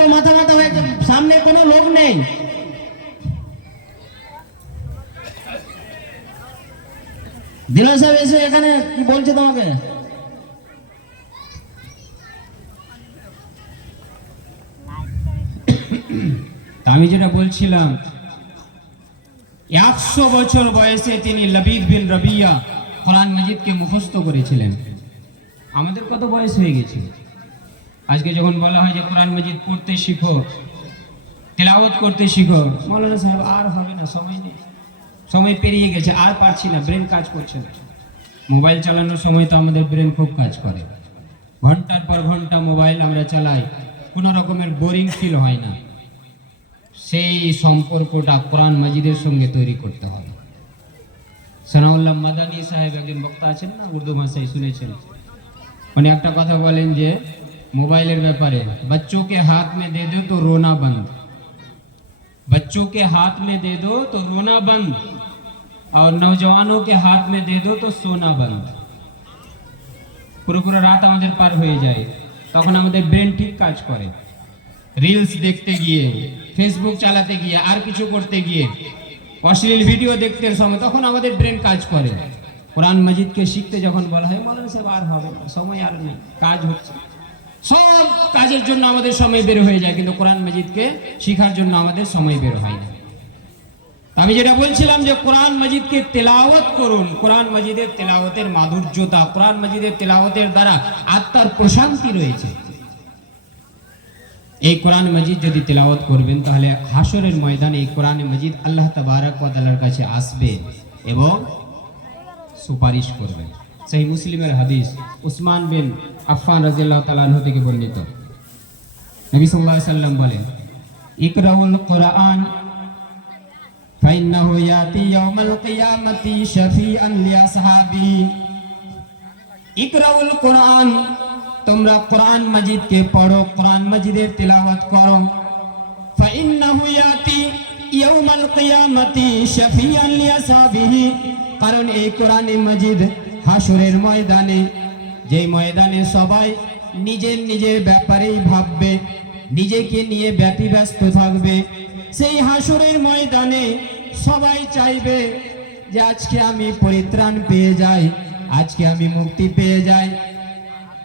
এত মাথা মাথা হয়ে সামনে কোনো লোক নেই। দিলওয়ার সাহেব এসে এখানে কি বলছে তোমাকে? আমি যেটা বলছিলাম, 100 বছর বয়সে তিনি লবিদ বিন রবিয়া কোরআন মজিদকে মুখস্থ করেছিলেন। আমাদের কত বয়স হয়ে গেছে? আজকে যখন বলা হয় যে কোরআন মজিদ পড়তে শিখো, তেলাওয়াত করতে শিখো, মৌলানা সাহেব আর হবে না, সময় নেই, সময় পেরিয়ে গেছে, আর পারছি না, ব্রেন কাজ করছে না। মোবাইল চালানোর সময় তো আমাদের ব্রেন খুব কাজ করে, ঘন্টার পর ঘন্টা মোবাইল আমরা চালাই, কোনো রকমের বোরিং ফিল হয় না। সেই সম্পর্কটা কোরআন মাজিদের সঙ্গে তৈরি করতে হবে। সানাউল্লাহ মাদানী সাহেব একজন বক্তা আছেন না, উর্দু ভাষায় শুনেছেন, উনি একটা কথা বলেন যে মোবাইলের ব্যাপারে, बच्चों के हाथ में दे दो तो रोना बंद, बच्चों के हाथ में दे दो तो रोना बंद, और नौजवानों के हाथ में दे दो तो सोना बंद। পুরো পুরো রাত আমাদের পার হয়ে যায়, তখন আমাদের ব্রেন ঠিক কাজ করে। রিলস দেখতে গিয়ে, ফেসবুক চালাতে গিয়ে, আর কিছু করতে গিয়ে, অশ্লীল ভিডিও দেখতে সময়, তখন আমাদের ব্রেন কাজ করে। কোরআন মজিদকে শিখতে যখন বলা হয়, মৌলানা সাহেব আর হবে না, সময় আর নেই, কাজ হচ্ছে, সব কাজের জন্য আমাদের সময় বের হয়ে যায়, কিন্তু কোরআন মজিদকে শিখার জন্য আমাদের সময় বের হয় না। আমি যেটা বলছিলাম যে কোরআন মজিদকে তেলাওয়াত করুন, কোরআন মজিদের তেলাওয়াতের মাধুর্যতা, কোরআন মজিদের তেলাওয়াতের দ্বারা আত্মার প্রশান্তি রয়েছে। এই কোরআন মজিদ যদি তেলাওয়াত করবেন, তাহলে হাসরের ময়দানে এই কোরআন মজিদ আল্লাহ তাবারক ওয়া তাআলার কাছে আসবে এবং সুপারিশ করবে। সহিহ মুসলিমের হাদিস, উসমান বিন আফফান রাদিয়াল্লাহু তাআলা আনহু থেকে বর্ণিত, নবী সাল্লাল্লাহু আলাইহি ওয়াসাল্লাম বলেন, ইকরাউল কুরআন ফাইন্নাহু ইয়াতি ইয়াউমাল কিয়ামাতি শাফিআন লিআসহাবি। ইকরাউল কুরআন, তোমরা কোরআন মজিদকে পড়ো, কোরআন মজিদের তেলাওয়াত করো। ফাইন্নাহু ইয়াতি ইয়াউমাল কিয়ামাতি শাফিআন লিআসহাবিহি, কারণ এই কোরআন মজিদ হাসরের ময়দানে, যে ময়দানে সবাই নিজের নিজের ব্যাপারেই ভাববে, নিজেকে নিয়ে ব্যতিব্যস্ত থাকবে, সেই হাসরের ময়দানে সবাই চাইবে যে আজকে আমি পরিত্রাণ পেয়ে যাই, আজকে আমি মুক্তি পেয়ে যাই।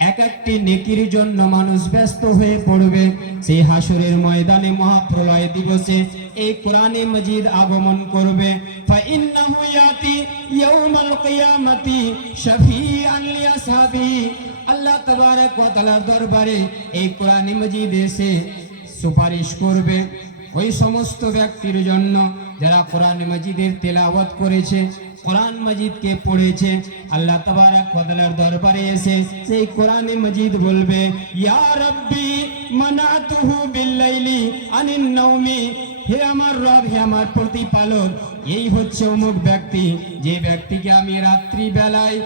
এক একটি নেকির জন্য মানুষ ব্যস্ত হয়ে পড়বে। সেই হাসরের ময়দানে, মহাপ্রলয় দিবসে এই কোরআনে মজিদ আগমন করবে। ফাইন্নাহু ইয়াতি ইয়াউমাল কিয়ামাতি শাফিআন লিআসহাবিহি, আল্লাহ তাবারক ওয়া তাআলার দরবারে এই কোরআনে মজিদ এসে সুপারিশ করবে ওই সমস্ত ব্যক্তির জন্য যারা কোরআন মজিদের তেলাওয়াত করেছে, কোরআন মজিদকে পড়েছে। আল্লাহ তাবারক ওয়া তাআলার দরবারে এসে সেই কোরআন মজিদ বলবে, ইয়া রাব্বি মানাতুহু বিল্লাইলি আনিন নাওমি, হে আমার রব, হে আমার প্রতিপালক, এই হচ্ছে অমুক ব্যক্তি, যে ব্যক্তিকে আমি রাত্রি বেলায়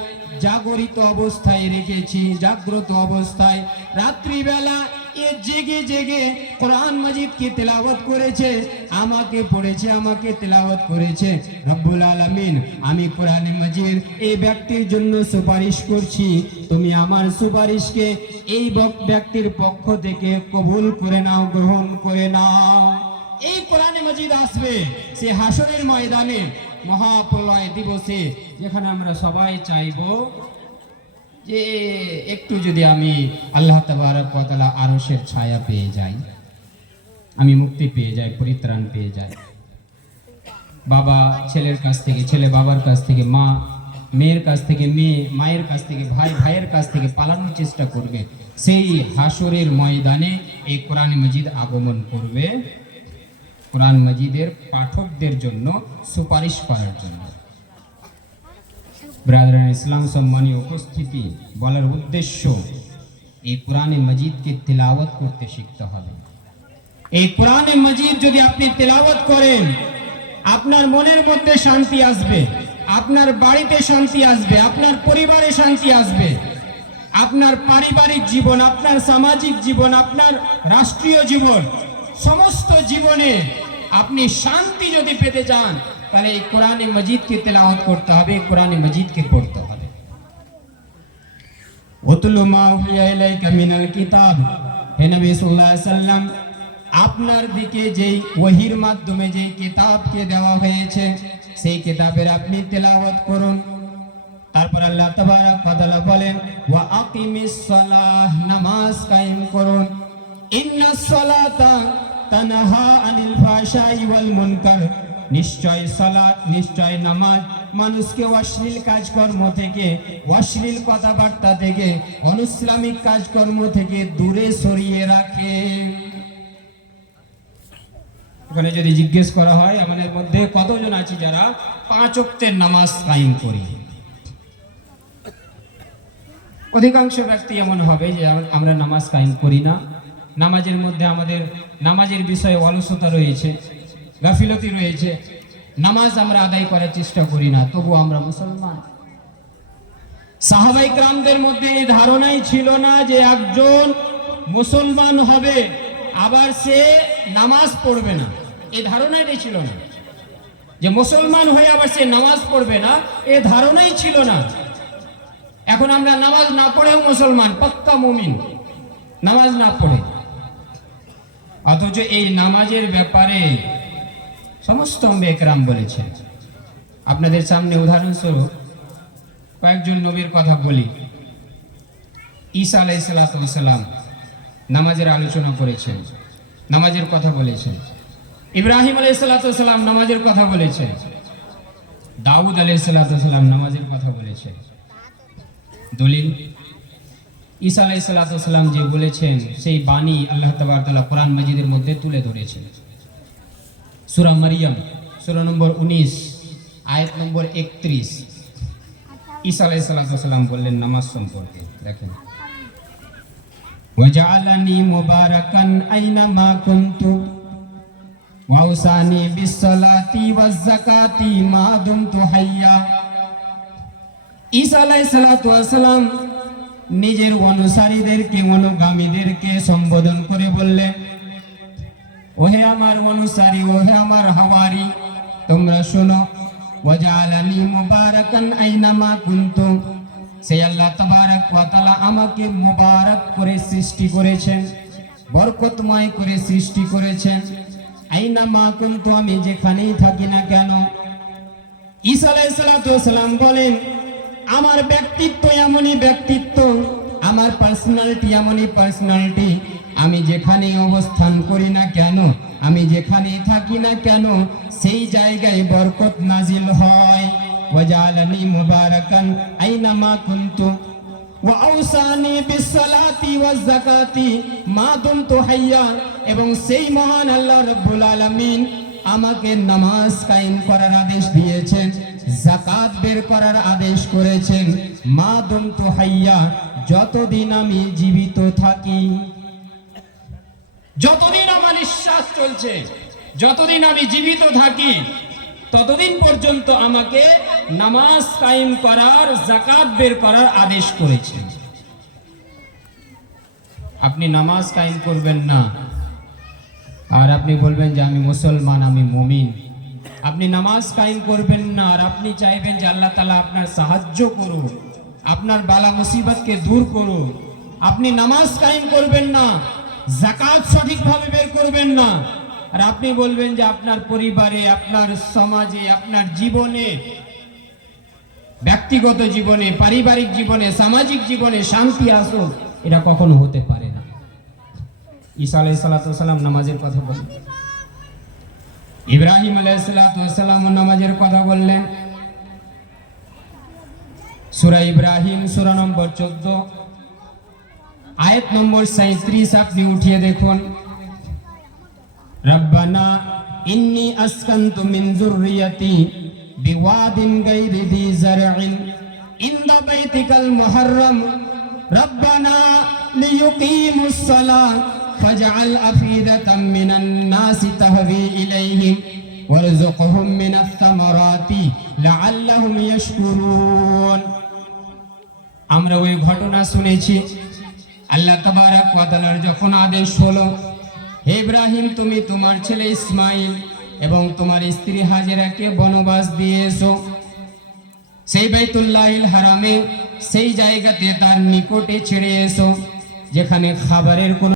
জাগরিত অবস্থায় রেখেছি, জাগ্রত অবস্থায় রাত্রি বেলা এ জেগে জেগে কোরআন মজিদকে তেলাওয়াত করেছে, আমাকে পড়েছে, আমাকে তেলাওয়াত করেছে। রব্বুল আলামিন, আমি কোরআন মজিদ এই ব্যক্তির জন্য সুপারিশ করছি, তুমি আমার সুপারিশকে এই ব্যক্তির পক্ষ থেকে কবুল করে নাও, গ্রহণ করে নাও। এই কোরআন মজিদ আসবে সে হাসরের ময়দানে, মহাপ্রলয় দিবসে, যেখানে আমরা সবাই চাইবো যে একটু যদি আমি আল্লাহ তাবারক ওয়া তাআলা আরশের ছায়া পেয়ে যাই, আমি মুক্তি পেয়ে যাই, পরিত্রাণ পেয়ে যাই। বাবা ছেলের কাছ থেকে, ছেলে বাবার কাছ থেকে, মা মেয়ের কাছ থেকে, মেয়ে মায়ের কাছ থেকে, ভাই ভাইয়ের কাছ থেকে পালানোর চেষ্টা করবে। সেই হাসরের ময়দানে এই কোরআন মজিদ আগমন করবে, কোরআন মজিদের পাঠকদের জন্য সুপারিশ করার জন্য। ব্রাদার ইসলাম, সম্মানীয় উপস্থিতি, বলার উদ্দেশ্য, এই কোরআন মজিদকে তেলাওয়াত করতে শিখতে হবে। এই কোরআন মজিদ যদি আপনি তেলাওয়াত করেন, আপনার মনের মধ্যে শান্তি আসবে, আপনার বাড়িতে শান্তি আসবে, আপনার পরিবারে শান্তি আসবে, আপনার পারিবারিক জীবন, আপনার সামাজিক জীবন, আপনার রাষ্ট্রীয় জীবন, সমস্ত জীবনে আপনি শান্তি যদি পেতে চান, তাহলে এই কোরআন মজিদকে তেলাওয়াত করতে হবে, কোরআন মজিদকে পড়তে হবে। ওয়াতুলু মা উহিয়া ইলাইকা মিনাল কিতাব, হে নবী সাল্লাল্লাহু আলাইহি ওয়াসাল্লাম, আপনার দিকে যেই ওহির মাধ্যমে যেই কিতাবকে দেওয়া হয়েছে সেই কিতাবের আপনি তেলাওয়াত করুন। তারপর আল্লাহ তাবারক ওয়া তাআলা বলেন ওয়া আকিমিস সালাহ, নামাজ কায়েম করুন। ইন্নাস সালাতা তানহা আনিল ফাহশাই ওয়াল মুনকার, নিশ্চয় সালাত, নিশ্চয় নামাজ মানুষকে অশ্লীল কাজকর্ম থেকে, অশ্লীল কথাবার্তা থেকে, অনৈসলামিক কাজকর্ম থেকে দূরে সরিয়ে রাখে। ওখানে যদি জিজ্ঞেস করা হয় আমাদের মধ্যে কতজন আছে যারা 5 ওয়াক্তের নামাজ কায়েম করি, অধিকাংশ ব্যক্তি এমন হবে যে আমরা নামাজ কায়েম করি না। নামাজের মধ্যে আমাদের নামাজের বিষয়ে অলসতা রয়েছে, গাফিলতি রয়েছে, নামাজ আমরা আদায় করার চেষ্টা করি না, তবু আমরা মুসলমান। সাহাবায়ে কেরামদের মধ্যে এই ধারণাই ছিল না যে একজন মুসলমান হবে আবার সে নামাজ পড়বে না, এই ধারণাটাই ছিল না। যে মুসলমান হয়ে আবার সে নামাজ পড়বে না, এই ধারণাই ছিল না। এখন আমরা নামাজ না পড়েও মুসলমান, পাক্কা মুমিন, নামাজ না পড়ে। অথচ এই নামাজের ব্যাপারে সমস্ত একরাম বলেছেন। আপনাদের সামনে উদাহরণস্বরূপ কয়েকজন নবীর কথা বলি। ঈসা আলাইহিস সালাম নামাজের আলোচনা করেছেন, নামাজের কথা বলেছেন। ইব্রাহিম আলাইহিস সালাম নামাজের কথা বলেছেন। দাউদ আলাইহিস সালাম নামাজের কথা বলেছেন। দলিল ঈসা আলাইহিস সালাম যে বলেছেন সেই বাণী আল্লাহ তাবারক ওয়া তাআলা কোরআন মাজিদের মধ্যে তুলে ধরেছেন। সূরা মারইয়াম সূরা নম্বর 19 আয়াত নম্বর 31 ঈসা আলাইহিস সালাম বললেন নামাজ সম্পর্কে, দেখেন ওয়াজআলানি মুবারাকান আইনামা কুনতু ওয়াউসানি বিসসালাতি ওয়াজ যাকাতি মা দুমতু হাইয়া। ঈসা আলাইহিস সালাম নিজের অনুসারীদেরকে, অনুগামীদেরকে সম্বোধন করে বললেন, ওহে আমার অনুসারী, ওহে আমার হাওয়ারি, তোমরা শোনো, ওয়াজআলানি মুবারাকান আইনামা কুনতু, সেই আল্লাহ তাবারক ওয়া তাআলা আমাকে মুবারক করে সৃষ্টি করেছেন, বরকতময় করে সৃষ্টি করেছেন। আইনামা কুনতু, আমি যেখানেই থাকি না কেন। ঈসা আলাইহিস সালাম বলেন, আমার ব্যক্তিত্ব এমনই ব্যক্তিত্ব, আমার পার্সোনালিটি এমনই পার্সোনালিটি, আমি যেখানে অবস্থান করি না কেন, আমি যেখানে থাকি না কেন, সেই জায়গায় বরকত নাজিল হয়। ওয়াজআলানি মুবারাকান আইনামা কুনতু ওয়া আওসানি বিসসালাতি ওয়াজ যাকাতি মা দুমতু হাইয়া, এবং সেই মহান আল্লাহ রাব্বুল আলামিন আমাকে নামাজ কায়েম করার আদেশ দিয়েছেন, যাকাত বের করার আদেশ করেছেন, মা দুমতু হাইয়া, যতদিন আমি জীবিত থাকি। যতদিন আমার নিঃশ্বাস চলছে, যতদিন আমি জীবিত থাকি, ততদিন পর্যন্ত আমাকে নামাজ কায়েম করার, যাকাত বের করার আদেশ করেছেন। আপনি নামাজ কায়েম করবেন না আর আপনি বলবেন যে আমি মুসলমান, আমি মুমিন। আপনি নামাজ কায়েম করবেন না আর আপনি চাইবেন যে আল্লাহ তাআলা আপনার সাহায্য করুন, আপনার বালা মুসিবতকে দূর করুন। আপনি নামাজ কায়েম করবেন না, যাকাত সঠিকভাবে বের করবেন না, আর আপনি বলবেন যে আপনার পরিবারে, আপনার সমাজে, আপনার জীবনে, ব্যক্তিগত জীবনে, পারিবারিক জীবনে, সামাজিক জীবনে শান্তি আসুক, এটা কখনো হতে পারে না। ঈসা আলাইহিস সালাম নামাজের কথা বলেন, ইব্রাহিম আলাইহিস সালাম নামাজের কথা বললেন। সূরা ইব্রাহিম সূরা নম্বর 14 আয়াত নম্বর 37 আপনি উঠিয়ে দেখুন। রব্বানা ইন্নী আসকানতু মিন যুররিয়াতি বিওয়াদিন গায়রি যি যারইন ইনদা বাইতিকাল মুহাররাম রব্বানা লিয়ুকিমুস সালাহ ফাজআল আফিদাতাম মিনান নাসি তাহবি ইলাইহিম ওয়ারযুকহুম মিনাস সামারাতি লাআল্লাহুম ইয়াশকুরুন। আমরা ওই ঘটনা শুনেছি, আল্লাহ তাবারক ওয়া তাআলার যখন আদেশ হলো, হে ইব্রাহিম, তুমি তোমার ছেলে ইসমাইল এবং তোমার স্ত্রী হাজেরাকে বনবাস দিয়ে এসো, সেই বাইতুল্লাহিল হারামে, সেই জায়গাতে তার নিকটে ছেড়ে এসো যেখানে খাবারের কোনো